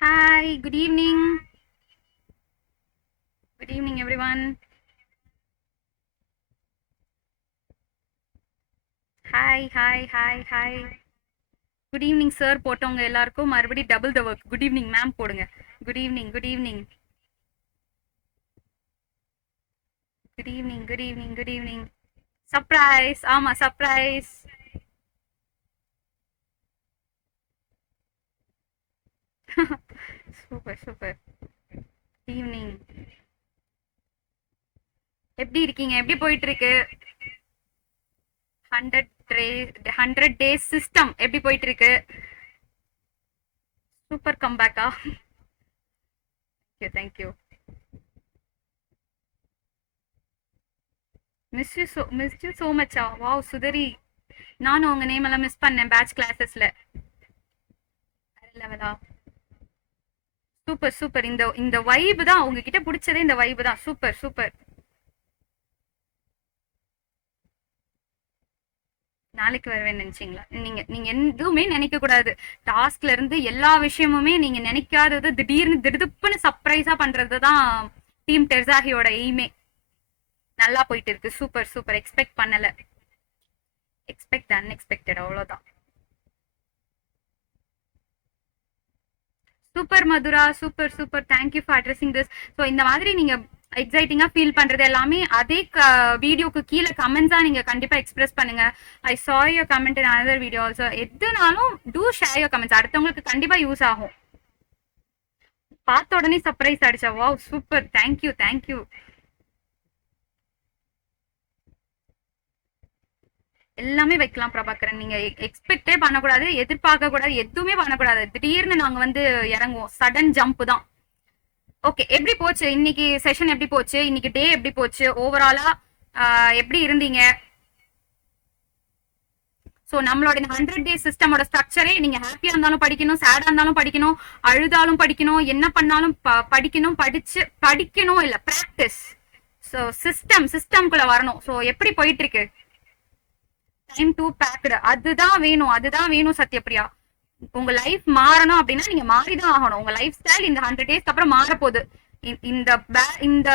Hi, good evening. Good evening, everyone. Hi. Good evening, sir. போட்டவங்க எல்லாருக்கும் மறுபடி double the work. Good evening ma'am போடுங்க. Good evening. Good evening. Surprise. ஆமா, surprise. Super. Evening. எப்படி இருக்கீங்க? எப்படி போயிட்டு இருக்கு? 100 டேஸ் சிஸ்டம் எப்படி போயிட்டு இருக்கு? சூப்பர் கம்பேக்கா? தேங்க்யூ. மிஸ் யூ சோ மச்சா. வாவ் சுதரி. நானும் உங்க நேம் எல்லாம் மிஸ் பண்ணேன் பேட்ச் கிளாஸஸ்ல. லெவலா? சூப்பர். இந்த இந்த வைப் தான் உங்ககிட்ட பிடிச்சதே, இந்த வைப் தான். சூப்பர். நாளைக்கு வருவேன்னு நினைச்சீங்களா? நீங்க நீங்க எதுவுமே நினைக்க கூடாது. டாஸ்க்ல இருந்து எல்லா விஷயமுமே நீங்க நினைக்காதது திடீர்னு திடுதுப்புன்னு சர்ப்ரைஸா பண்றதுதான் டீம் டெர்சாஹியோட எய்மே. நல்லா போயிட்டு இருக்கு. சூப்பர். எக்ஸ்பெக்ட் பண்ணல. எக்ஸ்பெக்ட் அன்எக்ஸ்பெக்டட் அவ்வளவுதான். Super Mathura. Super. Thank you for addressing this. So இந்த மாதிரி நீங்க எக்ஸைட்டிங்கா ஃபீல் பண்றது எல்லாமே அதே வீடியோக்கு கீழே கமெண்ட்ஸா நீங்க கண்டிப்பா எக்ஸ்பிரஸ் பண்ணுங்க. ஐ சா your comment in another video also. எதுனாலும் டூ ஷேர் யோர் கமெண்ட்ஸ். அடுத்தவங்களுக்கு கண்டிப்பா யூஸ் ஆகும். பார்த்த உடனே சர்ப்ரைஸ் அடிச்சா. Wow super. தேங்க்யூ. எல்லாமே வைக்கலாம் பிரபாகரன். நீங்க எக்ஸ்பெக்டே பண்ணக்கூடாது, எதிர்பார்க்க கூடாது, எதுவுமே பண்ணக்கூடாது. திடீர்னு நாங்க வந்து இறங்குவோம். சடன் ஜம்ப் தான். ஓகே, எப்படி போச்சு இன்னைக்கு செஷன்? எப்படி போச்சு இன்னைக்கு டே? எப்படி போச்சு ஓவராலா? எப்படி இருந்தீங்க? ஸோ நம்மளோட இந்த 100 டேஸ் சிஸ்டமோட ஸ்ட்ரக்சரே, நீங்க ஹாப்பியா இருந்தாலும் படிக்கணும், சேடா இருந்தாலும் படிக்கணும், அழுதாலும் படிக்கணும், என்ன பண்ணாலும் படிக்கணும், படிக்கணும் இல்ல பிராக்டிஸ். ஸோ சிஸ்டம்குள்ள வரணும். ஸோ எப்படி போயிட்டு இருக்கு? Time to packed. அதுதான் வேணும் சத்யபிரியா. உங்க லைஃப் மாறணும் அப்படின்னா நீங்க மாறிதான் ஆகணும். உங்க லைஃப் ஸ்டைல் இந்த 100 டேஸ்க்கு அப்புறம் மாற போகுது. இந்த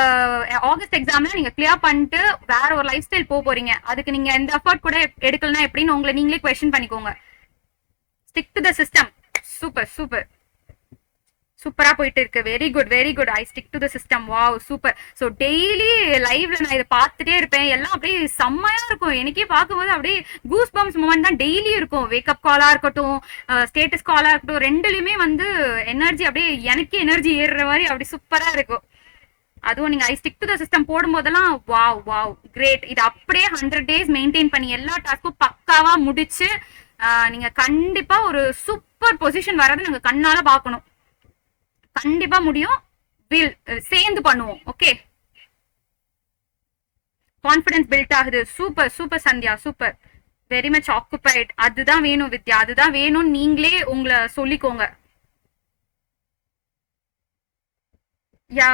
ஆகஸ்ட் எக்ஸாம்ல நீங்க கிளியர் பண்ணிட்டு வேற ஒரு லைஃப் ஸ்டைல் போறீங்க. அதுக்கு நீங்க எந்த எஃபர்ட் கூட எடுக்கலன்னா எப்படின்னு உங்களை நீங்களே கொஸ்டின் பண்ணிக்கோங்க. Stick to the system. Super. சூப்பரா போயிட்டு இருக்கு. Very good. I stick to the system. Wow super. So daily லைவ்ல நான் இதை பார்த்துட்டே இருப்பேன். எல்லாம் அப்படியே செம்மையா இருக்கும். எனக்கே பார்க்கும்போது அப்படியே கூஸ் பம்ப்ஸ் மூமெண்ட் தான் டெய்லி இருக்கும். வேக்கப் காலா இருக்கட்டும், ஸ்டேட்டஸ் காலா இருக்கட்டும், ரெண்டுலயுமே வந்து எனர்ஜி அப்படியே எனக்கே எனர்ஜி ஏறுற மாதிரி அப்படி சூப்பரா இருக்கும். அதுவும் நீங்க I stick to the system போடும்போதெல்லாம் வாவ் கிரேட். இது அப்படியே 100 டேஸ் மெயின்டைன் பண்ணி எல்லா டாஸ்க்கும் பக்காவா முடிச்சு நீங்க கண்டிப்பா ஒரு சூப்பர் பொசிஷன் வர்றது நாங்க கண்ணால பார்க்கணும். கண்டிப்பா முடியும். வில் சேர்ந்து பண்ணுவோம். ஓகே, கான்ஃபிடன்ஸ் பில்ட் ஆகுது. Super Sandhya. Super. Very much occupied. அதுதான் வேணும் வித்யா. அதுதான் வேணும். நீங்களே உங்களை சொல்லிக்கோங்க. Yeah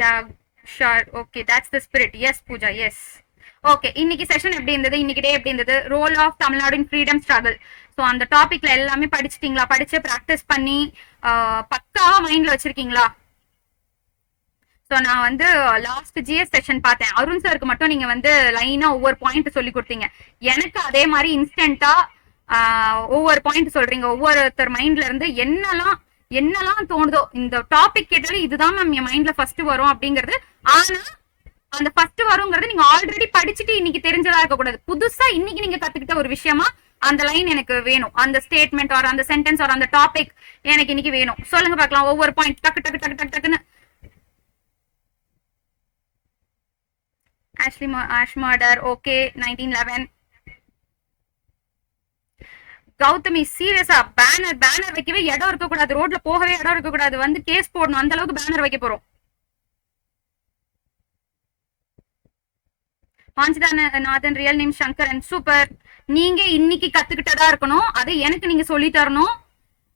yeah sure. Okay, that's the spirit. Yes Pooja, yes. Okay, இன்னைக்கு செஷன் எப்படி இருந்தது? இன்னைக்கு டே எப்படி இருந்தது? Role of Tamil Nadu in freedom struggle. So அந்த டாபிக்ல எல்லாமே படிச்சிட்டீங்களா? படிச்சு ப்ராக்டிஸ் பண்ணி பக்காவா மைண்ட்ல வச்சிருக்கீங்களா? ஸோ நான் வந்து லாஸ்ட் ஜிஎஸ் செஷன் பார்த்தேன். அருண் சாருக்கு மட்டும் நீங்க வந்து லைனா ஒவ்வொரு பாயிண்ட் சொல்லி கொடுத்தீங்க. எனக்கு அதே மாதிரி இன்ஸ்டன்டா ஒவ்வொரு பாயிண்ட் சொல்றீங்க. ஒவ்வொருத்தர் மைண்ட்ல இருந்து என்னெல்லாம் தோணுதோ, இந்த டாபிக் கேட்டாலும் இதுதான் மேம் என் மைண்ட்ல ஃபர்ஸ்ட் வரும் அப்படிங்கிறது. ஆனா அந்த ஃபர்ஸ்ட் வருங்கிறது நீங்க ஆல்ரெடி படிச்சுட்டு இன்னைக்கு தெரிஞ்சதா இருக்க கூடாது. புதுசா இன்னைக்கு நீங்க கத்துக்கிட்ட ஒரு விஷயமா அந்த லைன் எனக்கு வேணும். அந்த ஸ்டேட்மெண்ட் ஆர் அந்த சென்டென்ஸ் ஆர் அந்த டாபிக் எனக்கு இன்னைக்கு வேணும். சொல்லுங்க பார்க்கலாம். ஒவ்வொரு பாயிண்ட் டக்குன்னு. Ash murder. ஓகே, 1911. கௌதமி சீரியஸா பேனர் வைக்கவே இடம் இருக்க கூடாது. ரோட்ல போகவே இடம் இருக்க கூடாது. வந்து கேஸ் போடணும். அந்த அளவுக்கு பேனர் வைக்க போறோம். வாஞ்சிதாநாதன் ரியல் நேம் சங்கரன். சூப்பர். நீங்க இன்னைக்கு கத்துக்கிட்டதா இருக்கணும். அதை எனக்கு நீங்க சொல்லி தரணும்.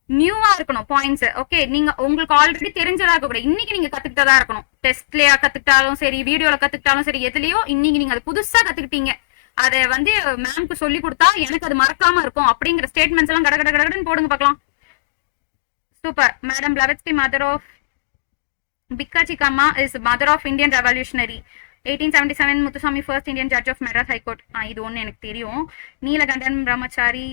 நியூவா இருக்கணும் பாயிண்ட்ஸ். ஓகே, நீங்க உங்களுக்கு ஆல்ரெடி தெரிஞ்சதா இருக்க கூட இன்னைக்கு நீங்க கத்துக்கிட்டதா இருக்கணும். டெஸ்ட்லயா கத்துக்கிட்டாலும் சரி, வீடியோல கத்துக்கிட்டாலும் சரி, எதுலயோ இன்னைக்கு நீங்க அது புதுசா கத்துக்கிட்டீங்க. அதை வந்து மேம்க்கு சொல்லி கொடுத்தா எனக்கு அது மறக்காம இருக்கும் அப்படிங்கிற ஸ்டேட்மெண்ட்ஸ் எல்லாம் கடகடன்னு போடுங்க பார்க்கலாம். Super. Madam Blavatsky, mother of Bikkachi Kamma, is mother of Indian Revolutionary. 1877 Muthuswami, first Indian judge of Madras High Court. இது ஒன்று எனக்கு தெரியும். Neelakandan Brahmachari,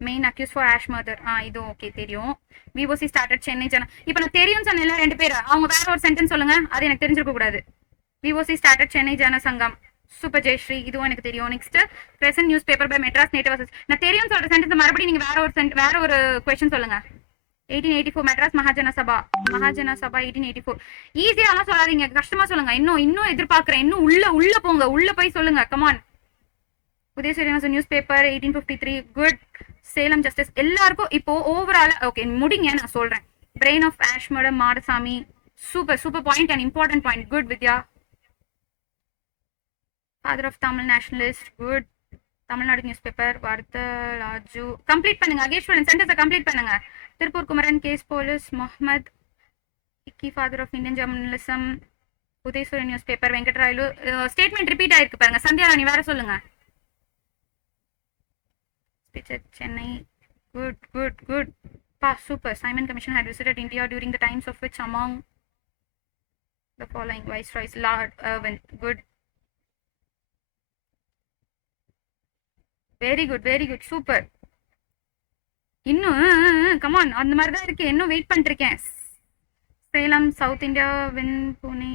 main accused for Ash murder. இது ஓகே தெரியும். விஓசி ஸ்டார்டட் சென்னை ஜன. இப்போ நான் தெரியும் சொன்னேன்ல 2 பேர், அவங்க வேற ஒரு சென்டென்ஸ் சொல்லுங்க, அது எனக்கு தெரிஞ்சிருக்க கூடாது. விஓசி ஸ்டார்டட் சென்னை ஜன சங்கம். சூப்பர் ஜெயஸ்ரீ, இதுவும் எனக்கு தெரியும். Next present newspaper by Madras native association. நான் தெரியும் சொல்ற சென்டென்ஸ் மறுபடியும் நீங்க வேற ஒரு क्वेश्चन சொல்லுங்க. 1884 மெட்ராஸ் மகாஜன சபா. மகாஜன சபா 1884. ஈஸியாலாம் சொல்லாதீங்க, கஷ்டமா சொல்லுங்க. இன்னும் எதிர்பார்க்கறேன். இன்னும் உள்ள போங்க, உள்ள போய் சொல்லுங்க. Come on. Udayasuriyan newspaper 1853. Good. Salem justice. எல்லாருக்கும் இப்போ ஓவரால் ஓகே முடிங்க, நான் சொல்றேன். Brain of Ashe murder Madasamy. Super point and important point. Good Vidya. Father of Tamil nationalist. Good. Tamil Nadu newspaper வர்த்தலாஜு. கம்ப்ளீட் பண்ணுங்க அகேஸ்வரன், சென்டென்ஸை கம்ப்ளீட் பண்ணுங்க. Tiruppur Kumaran case police. முகமது இக்கி, father of Indian journalism. Udayasuriyan newspaper. Venkatrayalu. Statement repeat ஆயிருக்கு பாருங்க. சந்தியா ராணி வேற சொல்லுங்க. Chennai. Good. Super. Simon Commission had visited India during the times of which among the following viceroys? Lord Irwin. Good. Very good. Super. இன்னும் come on, அந்த மாதிரி தான் இருக்கு. இன்னும் வெயிட் பண்ணிட்டு இருக்கேன். Salem south India win Pune.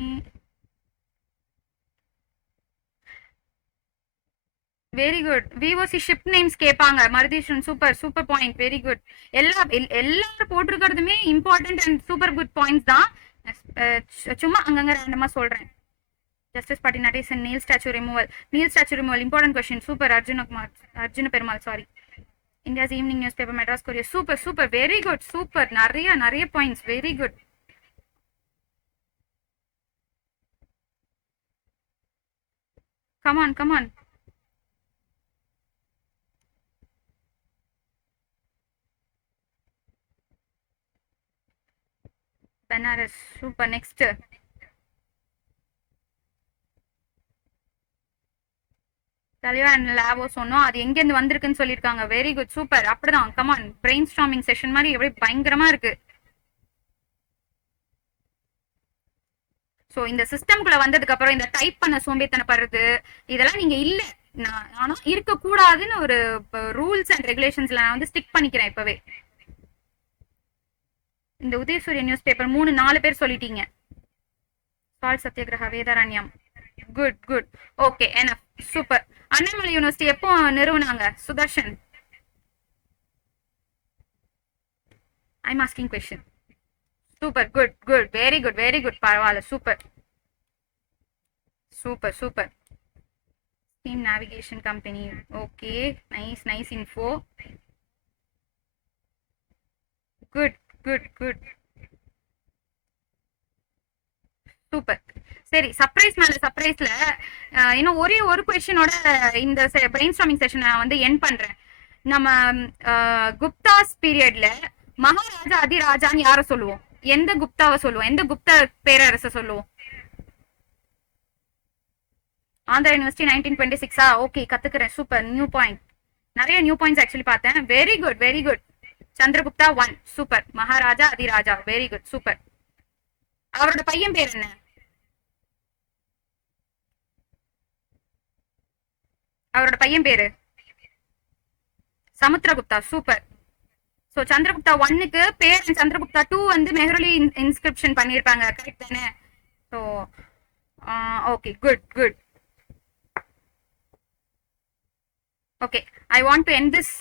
Very good. VOC ship names கேட்பாங்க. Marudheeswaran. Super point. Very good. எல்லாரும் போட்டிருக்கிறதுமே important and super good points தான். சும்மா அங்கங்க ரேண்டமா சொல்றேன். Justice party Natesan. Neill statue removal. Important question. Super. Arjuna Perumal. Sorry. India's evening newspaper Madras courier. Super. Very good. Super. நிறைய points. Very good. Come on. Banaras. Super. Next தலைவா and லேவோ சொன்னோம். அது எங்க இருந்து வந்திருக்குன்னு சொல்லியிருக்காங்க. Very good. சூப்பர். அப்படிதான். கமான். பிரெயின் ஸ்டார்மிங் செஷன் மாதிரி எப்படி பயங்கரமா இருக்கு. ஸோ இந்த சிஸ்டம்குள்ள வந்ததுக்கு அப்புறம் இந்த டைப் பண்ண சோம்பேத்தனப்படுறது இதெல்லாம் நீங்க இல்ல. ஆனா இருக்கக்கூடாதுன்னு ஒரு ரூல்ஸ் அண்ட் ரெகுலேஷன்ஸ்ல நான் வந்து ஸ்டிக் பண்ணிக்கிறேன் இப்பவே. இந்த உதயசூரிய நியூஸ் பேப்பர் 3-4 பேர் சொல்லிட்டீங்க. Salt Satyagraha. Vedaranyam. Good. Okay enough. Super. Annamalai university எப்போ நிறுவனாங்க? Sudarshan. I'm asking question. Super. Good. Very good. பரவாயில்ல. Super. Steam navigation company. Okay. Nice info. Good. Super. சரி, சர்ப்ரைஸ் மேல சர்ப்ரைஸ்ல இன்னும் ஒரே ஒரு கொஸ்டினோட இந்த பிரெயின் ஸ்டார்மிங் செஷன் நான் வந்து எண்ட் பண்றேன். நம்ம குப்தாஸ் பீரியட்ல மகாராஜா அதிராஜான்னு யார சொல்லுவோம்? எந்த குப்தாவை சொல்லுவோம்? எந்த குப்த பேரரசை சொல்லுவோம்? ஆந்திரா யூனிவர்சிட்டி 1926. ஓகே, கத்துக்கிறேன். சூப்பர். New point. நிறைய நியூ பாயிண்ட்ஸ் ஆக்சுவலி பார்த்தேன். Very good. Chandragupta 1. Super. Maharaja Adhiraja. Very good. Super. அவரோட பையன் பேர் என்ன? அவரோட பையன் பேரு சமுத்திரகுப்தா. சூப்பர். சோ சந்திரகுப்தா 1க்கு பேர் சந்திரகுப்தா 2 வந்து மெஹ்ரலி இன்ஸ்கிரிப்ஷன் பண்ணிருப்பாங்க. கரெக்ட் தானே? So okay. Good. Okay, I want to end this.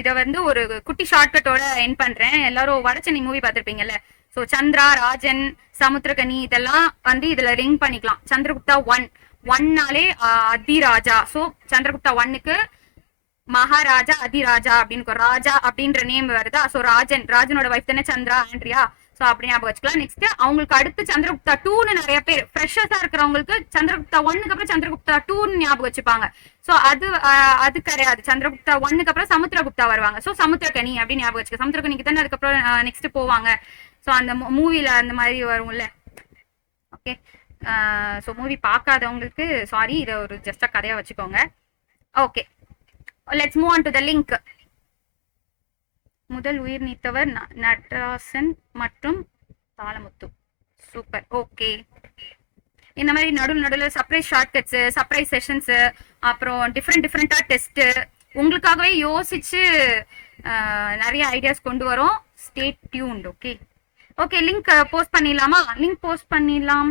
இதை வந்து ஒரு குட்டி ஷார்ட்கட்டோட எண்ட் பண்றேன். எல்லாரும் வடச்சென்னை மூவி பார்த்திருப்பீங்கல்ல. ஸோ சந்திரா, ராஜன், சமுத்திரகனி இதெல்லாம் வந்து இதுல லிங்க் பண்ணிக்கலாம். சந்திரகுப்தா 1னாலே அதிராஜா. ஸோ சந்திரகுப்தா 1க்கு மகாராஜா அதிராஜா அப்படின்னு ராஜா அப்படின்ற நேம் வருதா. ஸோ ராஜனோட வைஃப் தானே சந்திரா, ஆண்ட்ரியா. ஸோ அப்படி ஞாபகம் வச்சுக்கலாம். நெக்ஸ்ட் அவங்களுக்கு அடுத்து சந்திரகுப்தா 2ன்னு நிறைய பேர் ஃப்ரெஷர்ஸா இருக்கிறவங்களுக்கு சந்திரகுப்தா 1க்கு அப்புறம் சந்திரகுப்தா 2ன்னு ஞாபகம் வச்சுப்பாங்க. ஸோ அது கிடையாது. சந்திரகுப்தா 1க்கு அப்புறம் சமுத்திரகுப்தா வருவாங்க. ஸோ சமுத்திரகனி அப்படின்னு ஞாபகம் வச்சுக்க. சமுத்திரகனிக்கு தானே அதுக்கப்புறம் நெக்ஸ்ட் போவாங்க. ஸோ அந்த மூவில அந்த மாதிரி வரும்ல. ஓகே, ஸோ மூவி பார்க்காதவங்களுக்கு சாரி, இதை ஒரு ஜஸ்டா கதையா வச்சுக்கோங்க. Okay, let's move on to the link. முதல் உயிர் நீத்தவர் நடராசன் மற்றும் தாளமுத்து. சூப்பர். ஓகே, இந்த மாதிரி நடுவில் சர்ப்ரைஸ் ஷார்ட்கட்ஸ், சர்ப்ரைஸ் செஷன்ஸ், அப்புறம் டிஃப்ரெண்டா டெஸ்ட் உங்களுக்காகவே யோசிச்சு நிறைய ஐடியாஸ் கொண்டு வரோம். Stay tuned. Okay okay, link post பண்ணிடலாமா? லிங்க் போஸ்ட் பண்ணிடலாம்.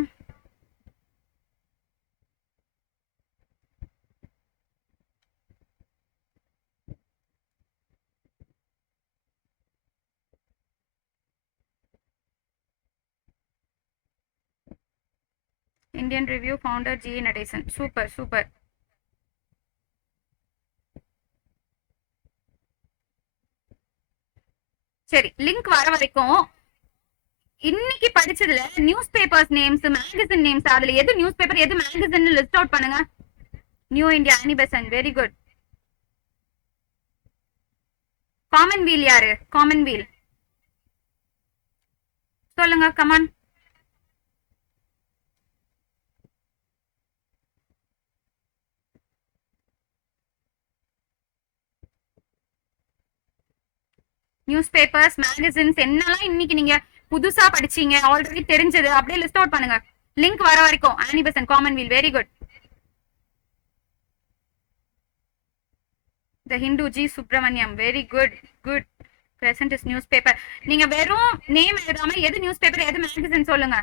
Indian review founder G Natesan. Super super. சரி, லிங்க் வர வரைக்கும் இன்னைக்கு படிச்சதுல newspapers names, magazine names, அதுல எது நியூஸ் பேப்பர் எது மேகசின் லிஸ்ட் அவுட் பண்ணுங்க. New India, Annie Besant, very good. Commonweal யாரு? காமன்வீல் சொல்லுங்க, கமான். நியூஸ் பேப்பர்ஸ், மேகசின்ஸ் என்னெல்லாம் இன்னைக்கு நீங்க புதுசா படிச்சீங்க, ஆல்ரெடி தெரிஞ்சது, அப்படியே லிஸ்ட் அவுட் பண்ணுங்க. லிங்க் வர வரைக்கும். Annie Besant, Commonweal, very good. The Hindu, G Subramaniam, very good good. Present is newspaper. நீங்க வெறும் நேம் எழுதாம எது நியூஸ் பேப்பர் எது மேகசின் சொல்லுங்க.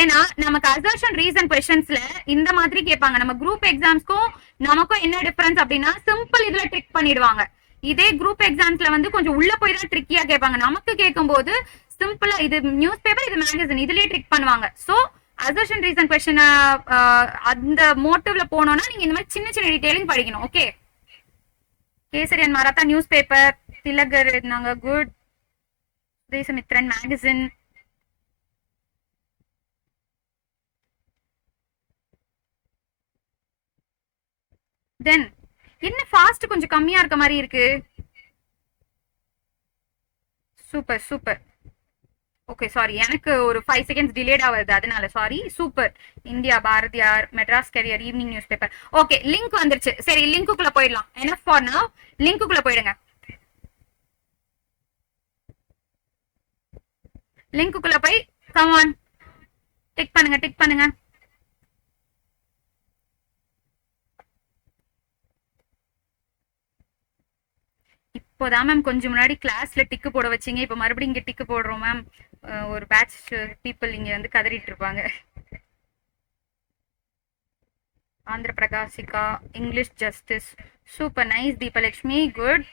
ஏன்னா நமக்கு அசர்ஷன் ரீசன் கொஸ்டின்ஸ்ல இந்த மாதிரி கேட்பாங்க. நம்ம குரூப் எக்ஸாம்ஸ்க்கும் நமக்கும் என்ன டிஃபரன்ஸ் அப்படின்னா, சிம்பிள் இதுல ட்ரிக் பண்ணிடுவாங்க. இதே குரூப் எக்ஸாம்ஸ்ல வந்து கொஞ்சம் உள்ள போய் தான் ட்ரிக்கியா கேட்பாங்க. நமக்கு கேட்கும் போது சிம்பிளா இது நியூஸ் பேப்பர் இது மேகசின் இதுலயே ட்ரிக் பண்ணுவாங்க. சோ அசர்ஷன் ரீசன் கொஸ்டின் அந்த மோட்டிவ்ல போனோம்னா நீங்க இந்த மாதிரி சின்ன சின்ன டீடைலிங் படிக்கணும். ஓகே. கேசரியன் மராத்தா நியூஸ் பேப்பர், திலகர் நாங்க குட், தேசமித்ரன் மேகசின். தென் என்ன ஃபாஸ்ட் கொஞ்சம் கம்மியா இருக்க மாதிரி இருக்கு. Super super. ஓகே சாரி, எனக்கு ஒரு 5 செகண்ட்ஸ் டிலேடா வருது, அதனால sorry. Super. India, Bharathiyar, Madras carrier, evening newspaper. Okay, link வந்துருச்சு. சரி, லிங்க்குள்ள போயிடலாம். Enough for now. லிங்க்குள்ள போயிடுங்க. லிங்க்குள்ள போய் கம் ஆன் டிக் பண்ணுங்க, டிக் பண்ணுங்க. இப்போதான் மேம் கொஞ்சம் முன்னாடி கிளாஸ்ல டிக்கு போட வச்சீங்க, இப்ப மறுபடியும் இங்க டிக்கு போடுறோம் மேம். ஒரு பேட்ச் பீப்புள் இங்க வந்து கதறிட்டு இருப்பாங்க. Andhra Prakasika, English Justice. Super nice. Deepalakshmi, good.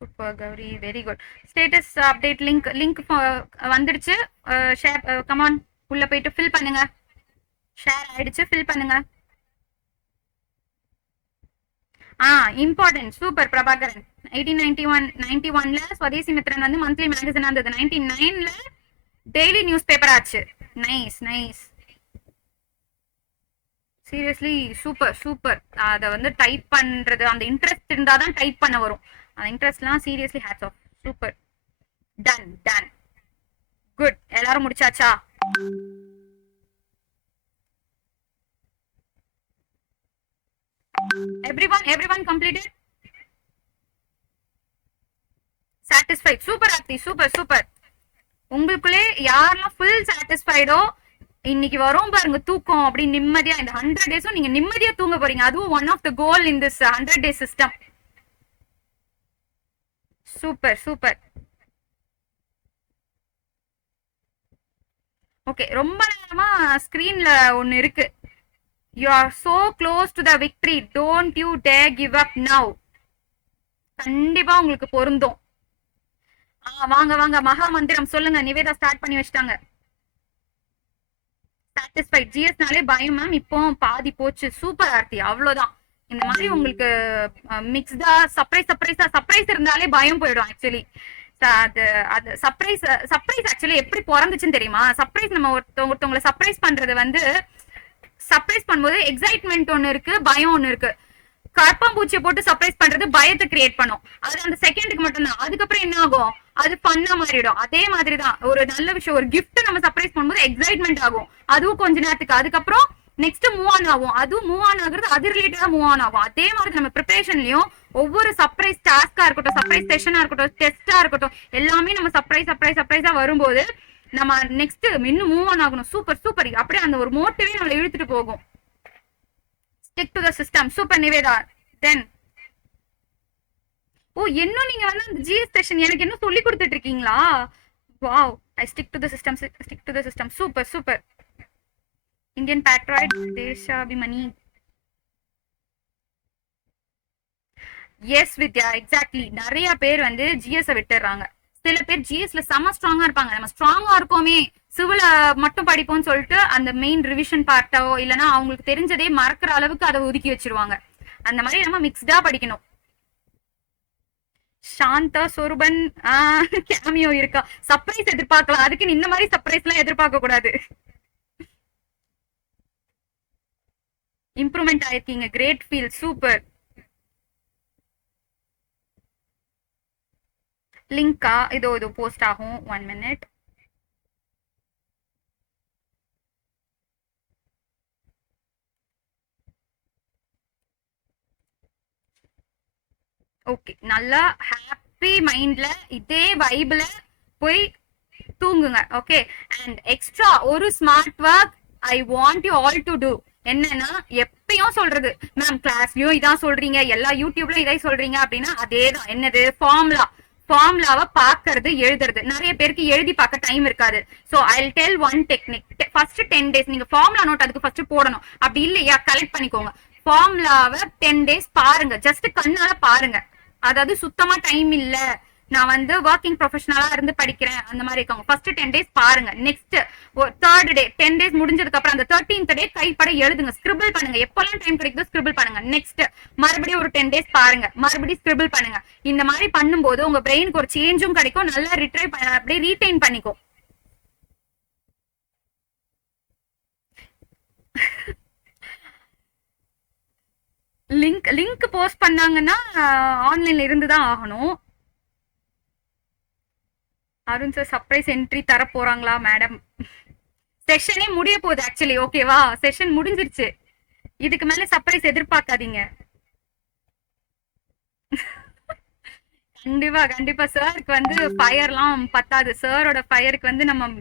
Super Gowri, very good. Status update link link வந்துடுச்சு. ஷேர் கமான் உள்ள போயிட்டு ஃபில் பண்ணுங்க. ஷேர் ஆயிடுச்சு, ஃபில் பண்ணுங்க. இம்பார்ட்டன்ட். சூப்பர் பிரபாகரன். 1891 ஸ்வதேசி மித்ரன் வந்து மந்த்லி மேகசின் இருந்தது. 99 டெய்லி நியூஸ் பேப்பர் ஆச்சு. Nice nice. Seriously super super. அதை வந்து டைப் பண்றது அந்த இன்ட்ரெஸ்ட் இருந்தாதான் டைப் பண்ண வரும். அந்த இன்ட்ரெஸ்ட்லாம் seriously hats off. Super. Done done. Good. எல்லாரும் முடிச்சாச்சா? everyone completed? satisfied. Super Aarthi, super super. உங்களுக்குள்ளே யாரெல்லாம் ஃபுல் சாட்டிஸ்ஃபைடோ இன்னைக்கு வரும் பாருங்க தூக்கம் அப்படி நிம்மதியா. இந்த 100 டேஸும் நீங்க நிம்மதியா தூங்க போறீங்க. அதுவும் one of the goal in this 100 day system. Super super. Okay, ரொம்ப நேரமா ஸ்கிரீன்ல ஒன்னு இருக்கு. You are so close to the victory. Don't you dare give up now. கண்டிப்பா உங்களுக்கு பொருந்தும். வாங்க வாங்க, மகா மந்திரம் சொல்லுங்க. நிவேதா ஸ்டார்ட் பண்ணி வச்சிட்டாங்க. சாட்டிஸ்ஃபைட். ஜிஎஸ்னாலே பயம் மேம், இப்போ பாதி போச்சு. சூப்பர் ஆர்த்தி, அவ்வளவுதான். இந்த மாதிரி உங்களுக்கு மிக்ஸ்டா சர்ப்ரைஸ் இருந்தாலே பயம் போயிடும் ஆக்சுவலி. அது சர்ப்ரைஸ் ஆக்சுவலி எப்படி பிறந்துச்சுன்னு தெரியுமா? சர்ப்ரைஸ் நம்ம ஒருத்தவங்களை சர்ப்ரைஸ் பண்றது வந்து, சர்ப்ரைஸ் பண்ணும்போது எக்ஸைட்மெண்ட் ஒன்னு இருக்கு, பயம் ஒன்னு இருக்கு. கற்பாம்பூச்சியை போட்டு சர்ப்ரைஸ் பண்றது பயத்தை கிரியேட் பண்ணும். அது அந்த செகண்டுக்கு மட்டும்தான். அதுக்கப்புறம் என்ன ஆகும்? அது பண்ணா மாறிடும். அதே மாதிரிதான் ஒரு நல்ல விஷயம், ஒரு கிஃப்ட் நம்ம சர்ப்ரைஸ் பண்ணும்போது எக்ஸைட்மெண்ட் ஆகும், அதுவும் கொஞ்ச நேரத்துக்கு. அதுக்கப்புறம் நெக்ஸ்ட் மூவ் ஆன் ஆகும். அதுவும் மூவ் ஆன் ஆகுறது அது ரிலேட்டடா மூவ் ஆன் ஆகும். அதே மாதிரி நம்ம ப்ரிப்பரேஷன்லயும் ஒவ்வொரு சர்ப்ரைஸ் டாஸ்கா இருக்கட்டும், சர்ப்ரைஸ் செஷனா இருக்கட்டும், டெஸ்டா இருக்கட்டும், எல்லாமே நம்ம சர்ப்ரைஸா வரும்போது நம்ம நெக்ஸ்ட் இன்னும் மூவ் ஆன் ஆகணும். Super super. அப்படியே அந்த ஒரு மோட்டிவே நம்மளை இழுத்துட்டு போகும். Stick to the system. Super Nivetha. Then இன்னும் நீங்க வந்து அந்த ஜிஎஸ் செஷன் எனக்கு என்ன சொல்லி கொடுத்துட்டு இருக்கீங்களா? Wow, I stick to the system. Super super. Indian patriot Deshabhimani. Yes Vidya, exactly. நிறைய பேர் வந்து ஜிஎஸ் விட்டுறாங்க. சில பேர் ஜிஎஸ்ல செம ஸ்ட்ராங்கா இருப்பாங்க. நம்ம ஸ்ட்ராங்கா இருக்கோமே, சிவில மட்டும் படிப்போம்னு சொல்லிட்டு அந்த மெயின் ரிவிஷன் பார்ட்டோ இல்லைன்னா அவங்களுக்கு தெரிஞ்சதே மறக்கிற அளவுக்கு அதை ஒதுக்கி வச்சிருவாங்க. அந்த மாதிரி நம்ம மிக்ஸ்டா படிக்கணும். சாந்தா சொருபன் கேமியோ இருக்கா? சர்ப்ரைஸ் எதிர்பார்க்கலாம். அதுக்கு இந்த மாதிரி சர்ப்ரைஸ் எல்லாம் எதிர்பார்க்க கூடாது. இம்ப்ரூவ்மெண்ட் ஆயிருக்கீங்க. Great feel. சூப்பர். லிங்கா இதோ போஸ்ட் ஆகும். 1 minute. ஓகே, நல்லா ஹாப்பி மைண்ட்ல இதே வைப்ல போய் தூங்குங்க. ஓகே, அண்ட் எக்ஸ்ட்ரா ஒரு smart work I want you all to do. என்னன்னா, எப்பயும் சொல்றது மேம், கிளாஸ்லயும் இதான் சொல்றீங்க, எல்லா யூடியூப்லயும் இதை சொல்றீங்க அப்படின்னா அதேதான். என்னது? ஃபார்முலாவை பாக்குறது, எழுதுறது. நிறைய பேருக்கு எழுதி பார்க்க டைம் இருக்காது. So I tell one technique. First 10 days நீங்க ஃபார்முலா நோட் அதுக்கு ஃபர்ஸ்ட் போடணும். அப்படி இல்லையா, கலெக்ட் பண்ணிக்கோங்க. ஃபார்முலாவை 10 days பாருங்க. ஜஸ்ட் கண்ணால பாருங்க. அதாவது சுத்தமா டைம் இல்ல, நான் வந்து ஒர்க்கிங் ப்ரொஃபஷனலா இருந்து படிக்கிறேன் அந்த மாதிரி இருக்கவங்க ஃபர்ஸ்ட் 10 days பாருங்க. நெக்ஸ்ட் தேர்ட் டே 10 days முடிஞ்சதுக்கு அப்புறம் அந்த 13th day கைப்பட எழுதுங்க, ஸ்கிரிபிள் பண்ணுங்க. எப்பெல்லாம் டைம் கிடைக்குதோ ஸ்கிரிபிள் பண்ணுங்க. நெக்ஸ்ட் மறுபடியும் ஒரு 10 days பாருங்க, மறுபடியும் ஸ்கிரிபிள் பண்ணுங்க. இந்த மாதிரி பண்ணும்போது உங்க பிரெயினுக்கு ஒரு சேஞ்சும் கிடைக்கும், நல்லா அப்படியே ரீடைன் பண்ணிக்கும். லிங்க் போஸ்ட் பண்ணாங்கன்னா ஆன்லைன்ல இருந்துதான் ஆகணும். அருண் சார் சர்ப்ரைஸ் என்ட்ரி தர போறாங்களா மேடம்? செஷனே முடிய போகுது ஆக்சுவலி. ஓகேவா, செஷன் முடிஞ்சிருச்சு. இதுக்கு மேல சர்ப்ரைஸ் எதிர்பார்க்காதீங்க. கண்டிப்பா சாருக்கு வந்து ஃபயர்லாம் பத்தாது. சாரோட ஃபயருக்கு வந்து நம்ம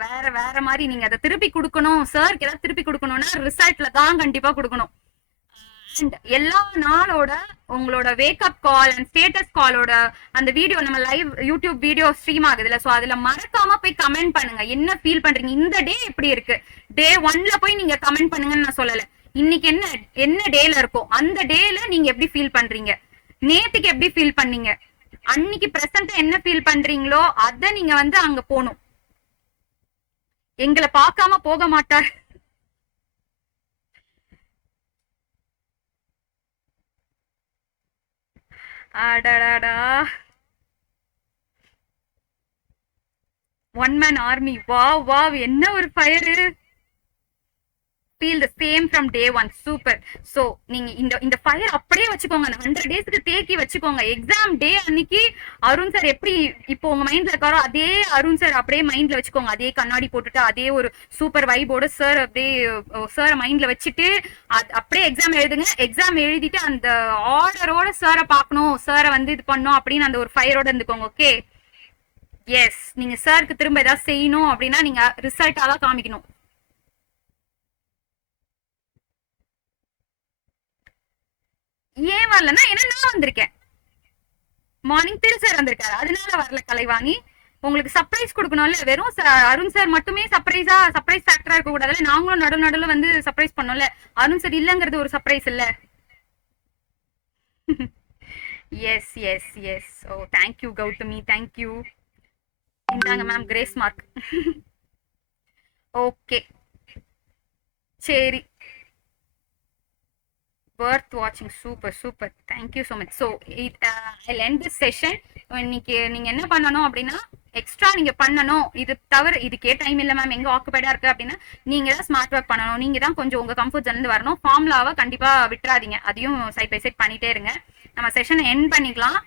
வேற மாதிரி நீங்க அதை திருப்பி கொடுக்கணும். சாருக்கு ஏதாவது திருப்பி கொடுக்கணும்னா ரிசல்ட்ல தான் கண்டிப்பா கொடுக்கணும். அண்ட் எல்லா நாளோட உங்களோட வேக்அப் கால் அண்ட் ஸ்டேட்டஸ் காலோட அந்த வீடியோ நம்ம லைவ் யூடியூப் வீடியோ ஸ்ட்ரீம் ஆகுதுல, சோ அதுல மறக்காம போய் கமெண்ட் பண்ணுங்க. என்ன ஃபீல் பண்றீங்க, இந்த டே எப்படி இருக்கு? டே 1ல போய் நீங்க கமெண்ட் பண்ணுங்கன்னு நான் சொல்லல. இன்னைக்கு என்ன டேல இருக்கும், அந்த டேல நீங்க எப்படி ஃபீல் பண்றீங்க, நேத்துக்கு எப்படி ஃபீல் பண்ணீங்க, அன்னைக்கு பிரசன்ட் என்ன ஃபீல் பண்றீங்களோ அத நீங்க வந்து அங்க போகணும். எங்களை பார்க்காம போக மாட்டார். அடடா, 1 man army. வாவ், என்ன ஒரு fire. Feel the same from day 1. Super. So நீங்க இந்த ஃபயர் அப்படியே வச்சுக்கோங்க. 100 daysக்கு தேக்கி வச்சுக்கோங்க. எக்ஸாம் டே அன்னைக்கு அருண் சார் எப்படி இப்போ உங்க மைண்ட்ல இருக்காரோ அதே அருண் சார் அப்படியே மைண்ட்ல வச்சுக்கோங்க. அதே கண்ணாடி போட்டுட்டு அதே ஒரு சூப்பர் வைபோட சார் அப்படியே சார் மைண்ட்ல வச்சுட்டு அப்படியே எக்ஸாம் எழுதுங்க. எக்ஸாம் எழுதிட்டு அந்த ஆர்டரோட சாரை பார்க்கணும், சாரை வந்து இது பண்ணணும் அப்படின்னு அந்த ஒரு ஃபயரோட இருந்துக்கோங்க. Okay, yes. நீங்க சாருக்கு திரும்ப ஏதாவது செய்யணும் அப்படின்னா நீங்க ரிசல்ட்டா தான் காமிக்கணும். ஏன் வரலன்னா, ஏன்னா நான் வந்திருக்கேன். மார்னிங் திரு சார் வந்திருக்காரு, அதனால வரல கலைவாணி. உங்களுக்கு சர்ப்ரைஸ் கொடுக்கணும்ல. வெறும் அருண் சார் மட்டுமே சர்ப்ரைஸ் ஃபேக்டரா இருக்க கூடாதுல. நாங்களும் நடுவுல வந்து சர்ப்ரைஸ் பண்ணோம்ல. அருண் சார் இல்லங்கிறது ஒரு சர்ப்ரைஸ் இல்ல. எஸ். ஓ, தேங்க்யூ கௌதமி, தேங்க்யூ. இந்தாங்க மேம் கிரேஸ் மார்க். ஓகே, சரி. worth watching. super, thank you so much. So I'll end this session. இன்னைக்கு நீங்க என்ன பண்ணணும் அப்படின்னா, எக்ஸ்ட்ரா நீங்க பண்ணணும். இது தவிர இதுக்கே டைம் இல்ல மேம், எங்க ஆக்குபைடா இருக்கு அப்படின்னா நீங்க தான் ஸ்மார்ட் ஒர்க் பண்ணணும். நீங்க தான் கொஞ்சம் உங்க கம்ஃபர்ட் ஜோன்ல இருந்து வரணும். ஃபார்முலாவை கண்டிப்பா விட்டுறாதீங்க, அதையும் சைட் பை சைட் பண்ணிட்டே இருங்க. நம்ம செஷன் எண்ட் பண்ணிக்கலாம்.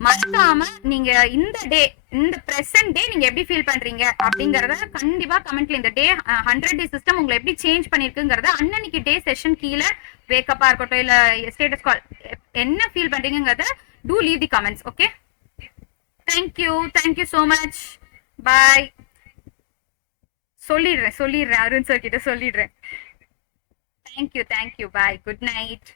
மறக்காம நீங்க இந்த டே, இந்த பிரசன்ட் டே நீங்க எப்படி ஃபீல் பண்றீங்க அப்படிங்கறத கண்டிப்பா கமெண்ட்ல இந்த டே 100 டே சிஸ்டம் உங்களை எப்படி சேஞ்ச் பண்ணிருக்குங்கறத அன்னன்னைக்கு டே செஷன் கீழே வேக்கப்பா இருக்கட்டும் இல்ல ஸ்டேட்டஸ் கால் என்ன ஃபீல் பண்றீங்கங்கறத to leave the comments. Okay, thank you so much. Bye. சொல்லிடுறேன் அருண் சார் கிட்ட சொல்லிடுறேன். Thank you bye. Good night.